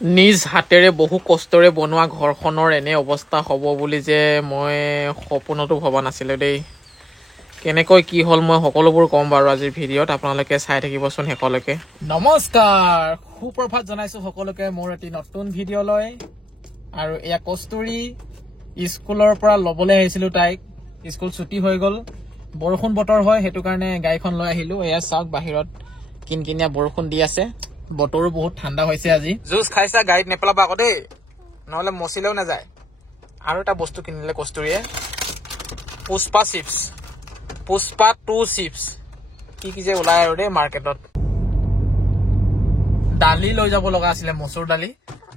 নিজ হাতেৰে বহু কষ্টৰে বনোৱা ঘৰখনৰ এনে অৱস্থা হ'ব বুলি যে মই সপোনতো ভবা নাছিলোঁ দেই। কেনেকৈ কি হ'ল মই সকলোবোৰ ক'ম বাৰু আজিৰ ভিডিঅ'ত, আপোনালোকে চাই থাকিবচোন শেষলৈকে। নমস্কাৰ, সুপ্ৰভাত জনাইছোঁ সকলোকে মোৰ এটি নতুন ভিডিঅ'লৈ। আৰু এয়া কস্তুৰী, স্কুলৰ পৰা ল'বলৈ আহিছিলোঁ তাইক। স্কুল ছুটি হৈ গ'ল, বৰষুণ বতৰ হয়, সেইটো কাৰণে গাড়ীখন লৈ আহিলোঁ। এয়া চাওক বাহিৰত কিনকিনীয়া বৰষুণ দি আছে, বতৰো বহুত ঠাণ্ডা হৈছে আজি। জুচ খাইছা গাড়ীত নেপেলাবা আকৌ দেই, নহ'লে মচিলেও নাযায়। আৰু এটা বস্তু কিনিলে কস্তুৰীয়ে, পুষ্পা চিপছ, পুষ্পা 2 চিপছ, কি যে ওলাই আৰু দেই মাৰ্কেটত। দালি লৈ যাব লগা আছিলে, মচুৰ দালি।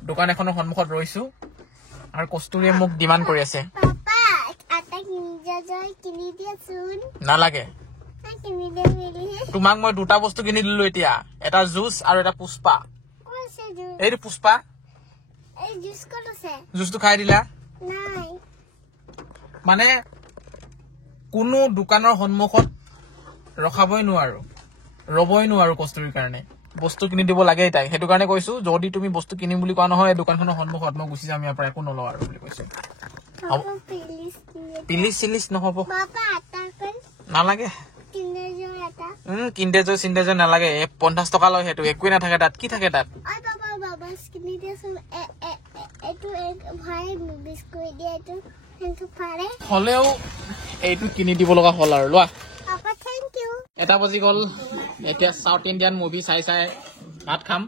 দোকান এখনৰ সন্মুখত ৰৈছো আৰু কস্তুৰীয়ে মোক ডিমাণ্ড কৰি আছে। নালাগে, তোমাক মই দুটা বস্তু কিনি দিলো এতিয়া, এটা জুচ আৰু এটা পুষ্পা। এইটো পুষ্পা, জুচটো খাই দিলা। মানে কোনো দোকানৰ সন্মুখত ৰখাবই নোৱাৰো, ৰবই নোৱাৰো কস্তুৰীৰ কাৰণে। বস্তু কিনি দিব লাগে তাই, সেইটো কাৰণে কৈছো যদি তুমি বস্তু কিনিম বুলি কোৱা নহয় দোকানখনৰ সন্মুখত, মই গুচি যাম ইয়াৰ পৰা, একো নলওঁ আৰু বুলি কৈছো। পিলিচ চিলিচ নহব, নালাগে। কিণ্ডাৰ চিণ্ডাৰ নালাগে, 50 টকা লয়, সেইটো একোৱে নাথাকে তাত। কি থাকে তাত? হলেও এইটো কিনি দিব লগা হ'ল আৰু। লোৱা, এটা বাজি গ'ল, এতিয়া চাউথ ইণ্ডিয়ান মুভি চাই চাই ভাত খাম।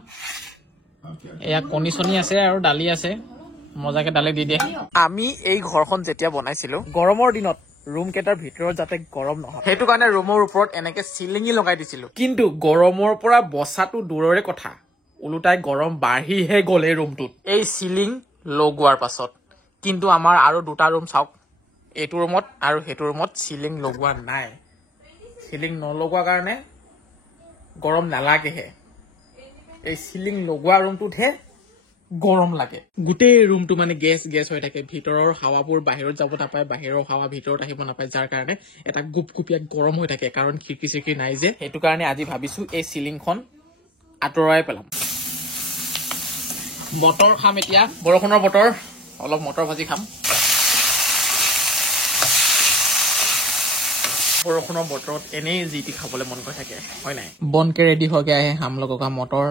এয়া কণী চনী আছে আৰু দালি আছে, মজাকে দালি দি দিয়ে। আমি এই ঘৰখন যেতিয়া বনাইছিলো গৰমৰ দিনত ৰুম কেইটাৰ ভিতৰত যাতে গৰম নহয়, সেইটো কাৰণে ৰুমৰ ওপৰত এনেকে চিলিঙি লগাই দিছিলো। কিন্তু গৰমৰ পৰা বচাটো দূৰৰে কথা, ওলোটাই গৰম বাঢ়িহে গ'ল এই ৰুমটোত এই চিলিং লগোৱাৰ পাছত। কিন্তু আমাৰ আৰু দুটা ৰুম চাওক, এইটো ৰুমত আৰু সেইটো ৰুমত চিলিং লগোৱা নাই। চিলিং নলগোৱা কাৰণে গৰম নালাগেহে, এই চিলিং লগোৱা ৰুমটোতহে গৰম লাগে। গোটেই ৰুমটো মানে গেছ গেছ হৈ থাকে, ভিতৰৰ হাৱাবোৰ বাহিৰত যাব নাপায়, বাহিৰৰ হাৱা ভিতৰত আহিব নাপায়, যাৰ কাৰণে এটা গুপগুপীয়া গৰম হৈ থাকে, কাৰণ খিৰিকি চিৰিকি নাই যে। সেইটো কাৰণে আজি ভাবিছো এই চিলিংখন আঁতৰাই পেলাম। মটৰ খাম এতিয়া, বৰষুণৰ বতৰ, অলপ মটৰ ভাজি খাম। বৰষুণৰ বতৰত এনেই যি টি খাবলৈ মন গৈ থাকে, হয় নাই? বনকে ৰেডি হোৱাকে আহে হাম লগা কা মটৰ।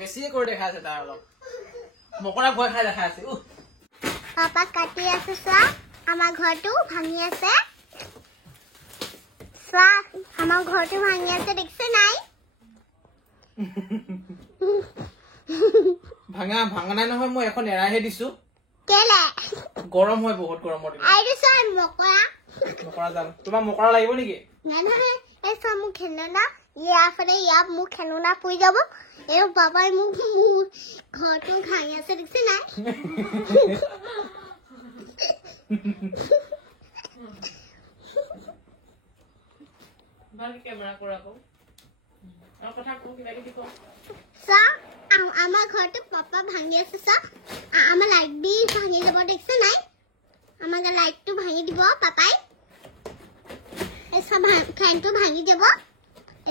বেছিয়ে কৰি দেখাই আছে তাৰ অলপ মকৰা ভয় খাই দেখাই আছে। পাপা কাটি আছে, চোৱা আমাৰ ঘৰটো ভাঙি আছে, চোৱা আমাৰ ঘৰটো ভাঙি আছে, দেখিছে নাই? ভাঙা নাই নহয়, মই এখন এৰাইহে দিছো। কেলে? গৰম হয় বহুত, গৰমৰ দিনত। আইটো চোৱা মকৰা জাল, তোমাৰ মকৰা লাগিব নেকি? নহয়, এই চোৱা মোক খেলনা, ইয়াৰ ফালে ইয়াত মোক খেলনা পৰি যাব। এই পাপাই মোক মোৰ ঘৰটো ভাঙি আছে, দেখিছে নাই? আমাৰ ঘৰটো পাপা ভাঙি আছে, চোৱা আমাৰ লাইট বি ভাঙি যাব, দেখিছে নাই? আমাক লাইটটো ভাঙি দিব পাপাই, ফেনটো ভাঙি দিব।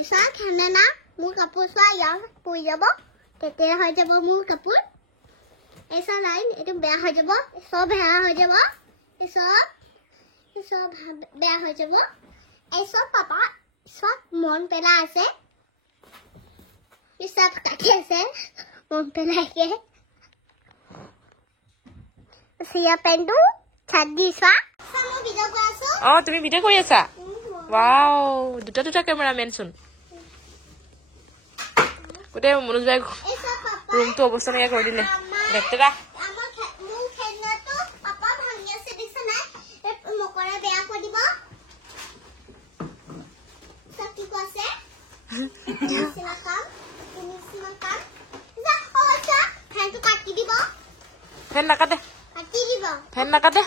চোৱা খেলনা, মোৰ কাপোৰ চোৱা ইয়াৰ পৰি যাব, তেতিয়া হৈ যাব মোৰ কাপোৰ। এই চোৱা লাইন, এইটো বেয়া হৈ যাব, চব বেয়া হৈ যাব, চব বেয়া হৈ যাব। এই চব পাপা চব মন পেলাই আছে, চব কাটি আছে মন পেলাইকে। চিয়া পেনটো ছাদ দি চোৱা। তুমি ভিডিঅ' কৰি আছা? ৱাও, দুটা কেমেৰামেন চোন। গোটেই মনোজ ভাই ৰুমটো অৱস্থা নাইকিয়া কৰি দিলে, লেতেৰা। ফেন নাকাটে, ফেন নাকাটে,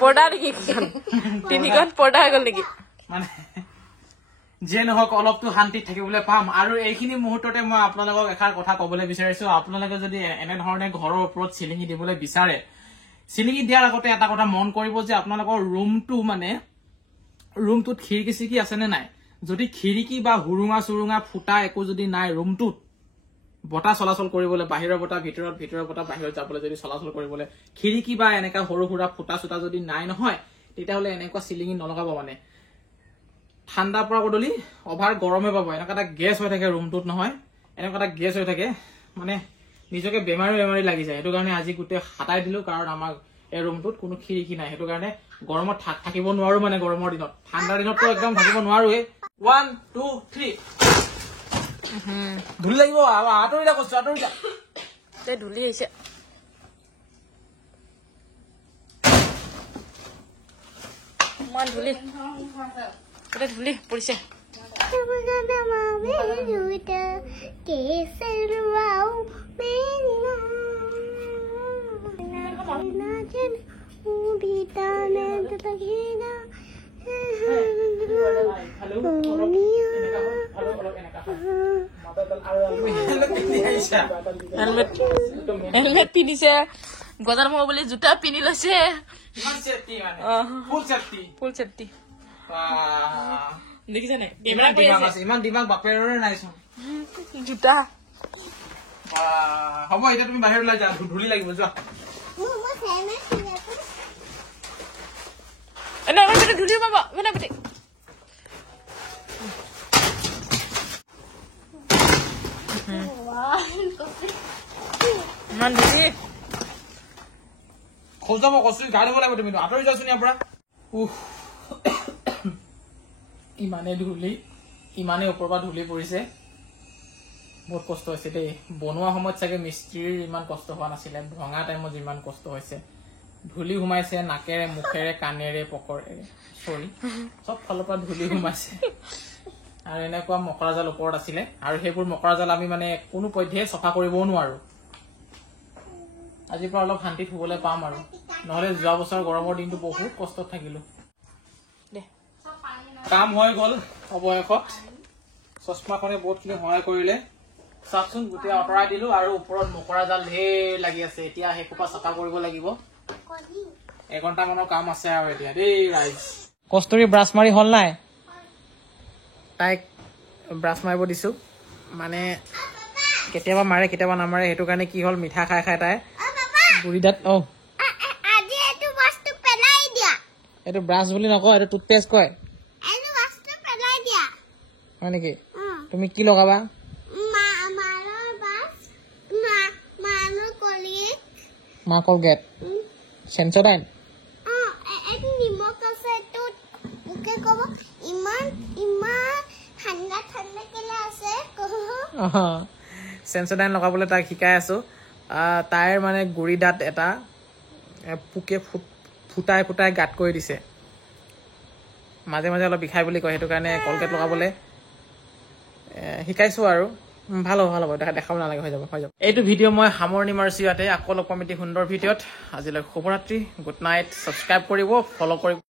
পৰ্দা নেকি? তিনিখন পৰ্দা হৈ গ'ল নেকি? যে নহওক অলপতো শান্তিত থাকিবলৈ পাম। আৰু এইখিনি মুহূৰ্ততে মই আপোনালোকক এষাৰ কথা কবলৈ বিচাৰিছো, আপোনালোকে যদি এনেধৰণে ঘৰৰ ওপৰত চিলিঙি দিবলৈ বিচাৰে, চিলিঙি দিয়াৰ আগতে এটা কথা মন কৰিব যে আপোনালোকৰ ৰুমটোত খিৰিকি চিৰিকি আছে নে নাই। যদি খিৰিকি বা হুৰুঙা চুৰুঙা ফুটা একো যদি নাই ৰুমটোত, বতাহ চলাচল কৰিবলৈ, বাহিৰৰ বতাহ ভিতৰত, ভিতৰৰ বতাহ বাহিৰত যাবলৈ যদি চলাচল কৰিবলৈ খিৰিকি বা এনেকা সৰু সুৰা ফুটা চুটা যদি নাই নহয়, তেতিয়াহ'লে এনেকুৱা চিলিঙি নলগাব। মানে ঠাণ্ডা পৰা বদলি অভাৰ গৰমে পাব, এনেকুৱা এটা গেছ হৈ থাকে ৰুমটোত নহয়, এনেকুৱা এটা গেছ হৈ থাকে, মানে নিজকে বেমাৰী লাগি যায়। সেইটো কাৰণে আজি গোটেই হাতাই দিলো, কাৰণ আমাৰ এই ৰুমটোত কোনো খিৰিকি নাই। সেইটো কাৰণে গৰমত থাকিব নোৱাৰো, মানে গৰমৰ দিনত। ঠাণ্ডাৰ দিনততো একদম থাকিব নোৱাৰোৱে। 1 2 3 ধুলি লাগিব, আঁতৰি যা কৈছো, আঁতৰি যা। ধুলি আহিছে, ইমান ধুলি, ধুলি পৰিছে। হেলমেট পিন্ধিছে, গজাৰ মহ বুলি জোতা পিন্ধি লৈছে, ফুল চেফটি। দেখিছে নাই ইমান দিমাগ বাপেৰৰে নাইচোন। জোতা হ'ব, এতিয়া তুমি বাহিৰত ওলাই যা, ধুলি লাগিব, যোৱা। ধুলি পাব ইমান ধুলি। খোজা মই কৈছো, গা ধুব লাগিব, তুমি আঁতৰি যোৱাচোন ইয়াৰ পৰা। ইমানেই ধূলি, ইমানেই ওপৰৰ পৰা ধূলি পৰিছে, বহুত কষ্ট হৈছে দেই। বনোৱা সময়ত চাগে মিস্ত্ৰীৰ ইমান কষ্ট হোৱা নাছিলে, ভঙা টাইমত যিমান কষ্ট হৈছে। ধূলি সোমাইছে নাকেৰে, মুখেৰে, কাণেৰে, পকৰেৰে, চব ফালৰ পৰা ধূলি সোমাইছে। আৰু এনেকুৱা মকৰা জাল ওপৰত আছিলে, আৰু সেইবোৰ মকৰা জাল আমি মানে কোনো পধ্যে চফা কৰিবও নোৱাৰো। আজিৰ পৰা অলপ শান্তিত শুবলৈ পাম আৰু, নহলে যোৱা বছৰ গৰমৰ দিনটো বহুত কষ্টত থাকিলো। কাম হৈ গল অৱশেষত, চশমাখনে বহুতখিনি সহায় কৰিলে। চাওকচোন, গোটেই আঁতৰাই দিলো, আৰু ওপৰত মকৰা জাল ঢেৰ লাগি আছে। এতিয়া সেইসোপা চাফা কৰিব লাগিব, এঘণ্টামানৰ কাম আছে আৰু এতিয়া দেই ৰাইজ। কস্তুৰী ব্ৰাছ মাৰি হল নাই? তাইক ব্ৰাছ মাৰিব দিছো, মানে কেতিয়াবা মাৰে কেতিয়াবা নামাৰে। সেইটো কাৰণে কি হ'ল, মিঠা খাই খাই তাই গুৰি দাঁত। এইটো ব্ৰাছ বুলি নকয়, এইটো টুথপেষ্ট কয়। হয় নেকি? তুমি কি লগাবা? মা কলগেট, চেনচোডাইন। চেনচোডাইন লগাবলৈ তাক শিকাই আছো। তাইৰ মানে গুৰি দাঁত এটা পোকে ফুটাই ফুটাই গাঁত কৰি দিছে, মাজে মাজে অলপ বিষাই বুলি কয়। সেইটো কাৰণে কলগেট লগাবলৈ শিকাইছো আৰু। ভাল হ'ব, ভাল হ'ব, দেখাব নালাগে, হৈ যাব। এইটো ভিডিঅ' মই সামৰণি মাৰিছো ইয়াতে। আকৌ লগ পাম এটি সুন্দৰ ভিডিঅ'ত। আজিলৈ শুভৰাত্ৰি, গুড নাইট। ছাবস্ক্ৰাইব কৰিব, ফ'ল' কৰিব।